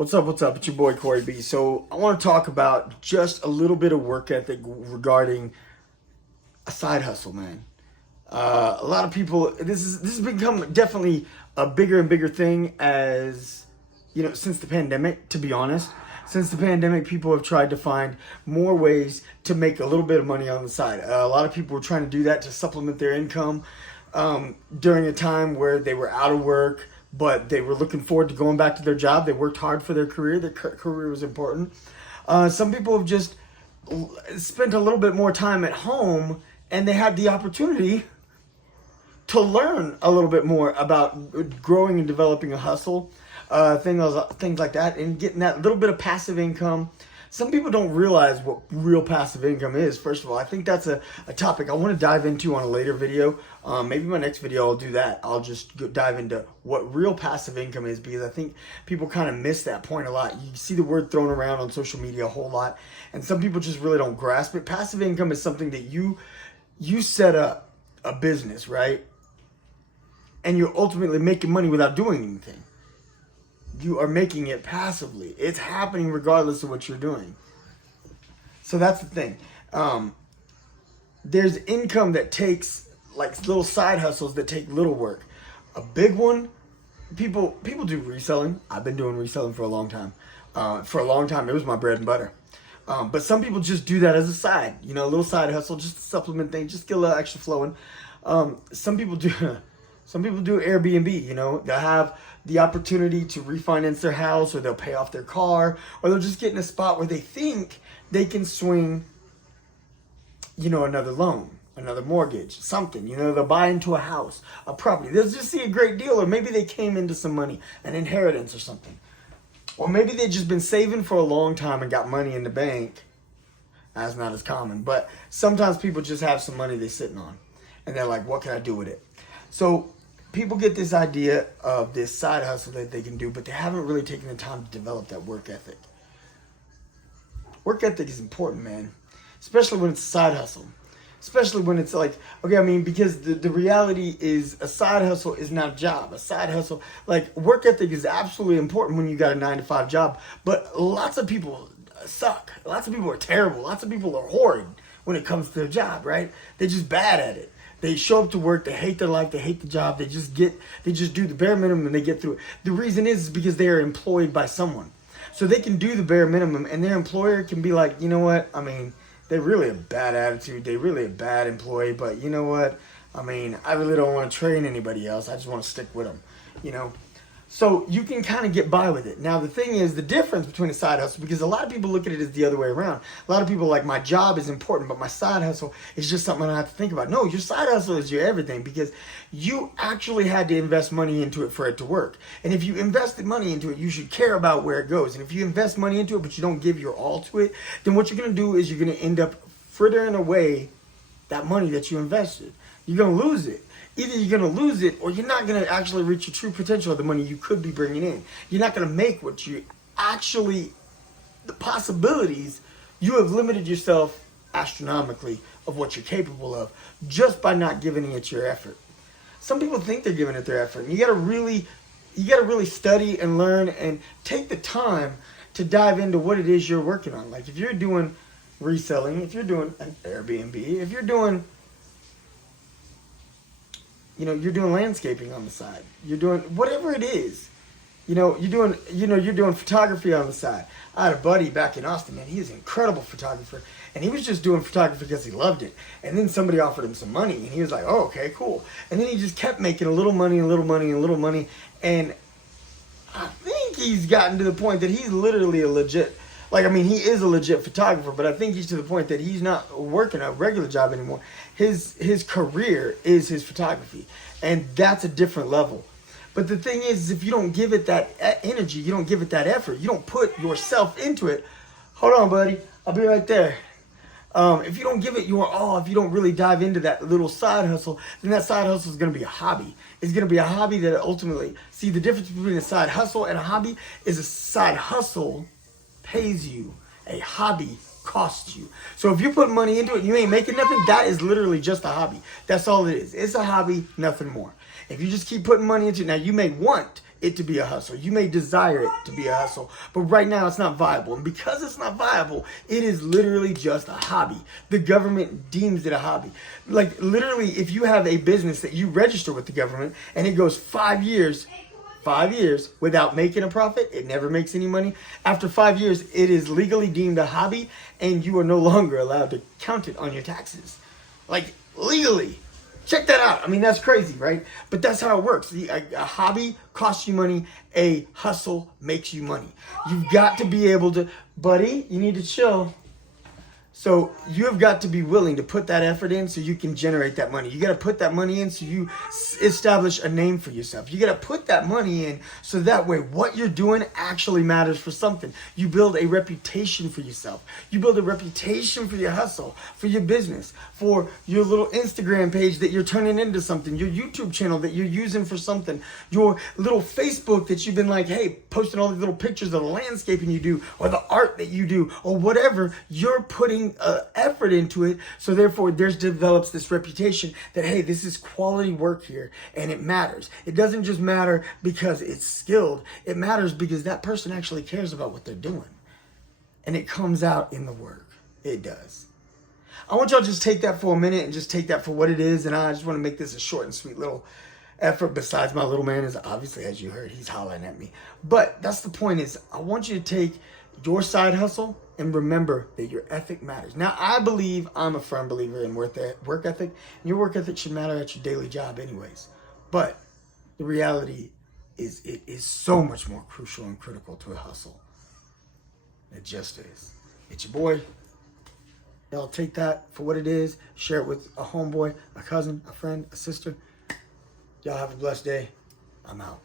What's up? What's up? It's your boy Corey B. So I want to talk about just a little bit of work ethic regarding a side hustle, man. A lot of people. This has become definitely a bigger and bigger thing as since the pandemic. To be honest, since the pandemic, people have tried to find more ways to make a little bit of money on the side. A lot of people were trying to do that to supplement their income during a time where they were out of work, but they were looking forward to going back to their job. They worked hard for their career. Their career was important. Some people have just spent a little bit more time at home, and they had the opportunity to learn a little bit more about growing and developing a hustle, things like that, and getting that little bit of passive income. Some people don't realize what real passive income is. First of all, I think that's a topic I want to dive into on a later video. Maybe my next video I'll do that. I'll just dive into what real passive income is, because I think people kind of miss that point a lot. You see the word thrown around on social media a whole lot, and some people just really don't grasp it. Passive income is something that you set up a business, right? And you're ultimately making money without doing anything. You are making it passively. It's happening regardless of what you're doing. So that's the thing. There's income that takes like little side hustles that take little work. A big one, people do reselling. I've been doing reselling for a long time. It was my bread and butter. But some people just do that as a side, a little side hustle, just to supplement things, just get a little extra flowing. Some people do Airbnb, they'll have the opportunity to refinance their house, or they'll pay off their car, or they'll just get in a spot where they think they can swing, another loan, another mortgage, something, they'll buy into a house, a property. They'll just see a great deal, or maybe they came into some money, an inheritance or something. Or maybe they've just been saving for a long time and got money in the bank. That's not as common, but sometimes people just have some money they're sitting on, and they're like, what can I do with it? So people get this idea of this side hustle that they can do, but they haven't really taken the time to develop that work ethic. Work ethic is important, man, especially when it's a side hustle. Especially when it's like, because the reality is a side hustle is not a job. A side hustle, like work ethic is absolutely important when you got a 9-to-5 job, but lots of people suck. Lots of people are terrible. Lots of people are horrid when it comes to their job, right? They're just bad at it. They show up to work, they hate their life, they hate the job, they just do the bare minimum and they get through it. The reason is because they are employed by someone. So they can do the bare minimum, and their employer can be like, they're really a bad attitude, they're really a bad employee, but you know what? I really don't want to train anybody else, I just want to stick with them, So you can kind of get by with it. Now the thing is, the difference between a side hustle, because a lot of people look at it as the other way around. A lot of people are like, my job is important, but my side hustle is just something I don't have to think about. No, your side hustle is your everything, because you actually had to invest money into it for it to work. And if you invested money into it, you should care about where it goes. And if you invest money into it, but you don't give your all to it, then what you're going to do is you're going to end up frittering away that money that you invested. You're going to lose it. Either you're going to lose it, or you're not going to actually reach your true potential of the money you could be bringing in. You're not going to make what you actually, the possibilities, you have limited yourself astronomically of what you're capable of just by not giving it your effort. Some people think they're giving it their effort, and you got to really study and learn and take the time to dive into what it is you're working on. Like if you're doing reselling, if you're doing an Airbnb, if you're doing you're doing landscaping on the side. You're doing whatever it is. You're doing photography on the side. I had a buddy back in Austin, man. He's an incredible photographer, and he was just doing photography because he loved it. And then somebody offered him some money, and he was like, "Oh, okay, cool." And then he just kept making a little money, and a little money, and a little money. And I think he's gotten to the point that he's literally he is a legit photographer, but I think he's to the point that he's not working a regular job anymore. His career is his photography, and that's a different level. But the thing is, if you don't give it that energy, you don't give it that effort, you don't put yourself into it. Hold on, buddy. I'll be right there. If you don't give it your all, if you don't really dive into that little side hustle, then that side hustle is going to be a hobby. It's going to be a hobby that ultimately, see, the difference between a side hustle and a hobby is a side hustle pays you, a hobby costs you. So if you put money into it and you ain't making nothing, that is literally just a hobby. That's all it is. It's a hobby, nothing more. If you just keep putting money into it, now you may want it to be a hustle. You may desire it to be a hustle, but right now it's not viable. And because it's not viable, it is literally just a hobby. The government deems it a hobby. Like literally, if you have a business that you register with the government and it goes 5 years without making a profit, it never makes any money. After 5 years, it is legally deemed a hobby and you are no longer allowed to count it on your taxes. Like legally. Check that out. I mean, that's crazy, right? But that's how it works. A hobby costs you money. A hustle makes you money. You've got to be able to, buddy, you need to chill. So you have got to be willing to put that effort in so you can generate that money. You got to put that money in so you establish a name for yourself. You got to put that money in so that way what you're doing actually matters for something. You build a reputation for yourself. You build a reputation for your hustle, for your business, for your little Instagram page that you're turning into something, your YouTube channel that you're using for something, your little Facebook that you've been like, hey, posting all these little pictures of the landscaping you do or the art that you do or whatever. You're putting effort into it, so therefore there's develops this reputation that, hey, this is quality work here and it matters. It doesn't just matter because it's skilled. It matters because that person actually cares about what they're doing, and it comes out in the work. It does. I want y'all to just take that for a minute and just take that for what it is, and I just want to make this a short and sweet little effort. Besides, my little man is obviously, as you heard, he's hollering at me, but that's the point. Is I want you to take your side hustle and remember that your ethic matters. Now, I'm a firm believer in work ethic, and your work ethic should matter at your daily job anyways. But the reality is it is so much more crucial and critical to a hustle. It just is. It's your boy. Y'all take that for what it is. Share it with a homeboy, a cousin, a friend, a sister. Y'all have a blessed day. I'm out.